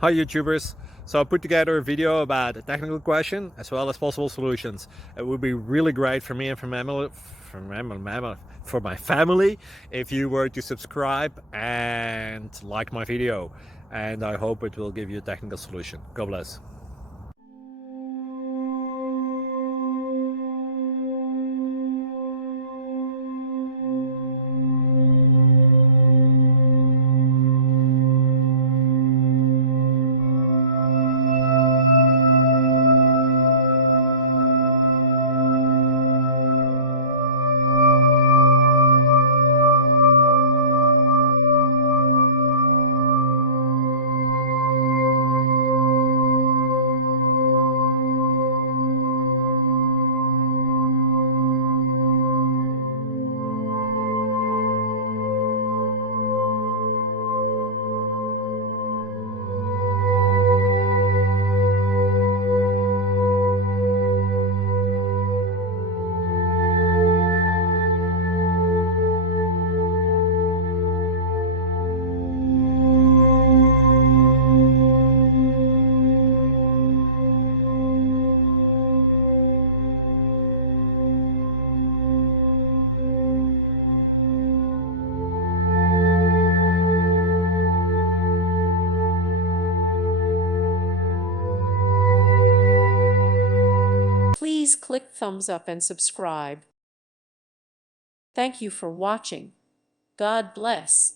Hi YouTubers! So I put together a video about a technical question as well as possible solutions. It would be really great for me and for my family if you were to subscribe and like my video, and I hope it will give you a technical solution. God bless. Please click thumbs up and subscribe. Thank you for watching. God bless.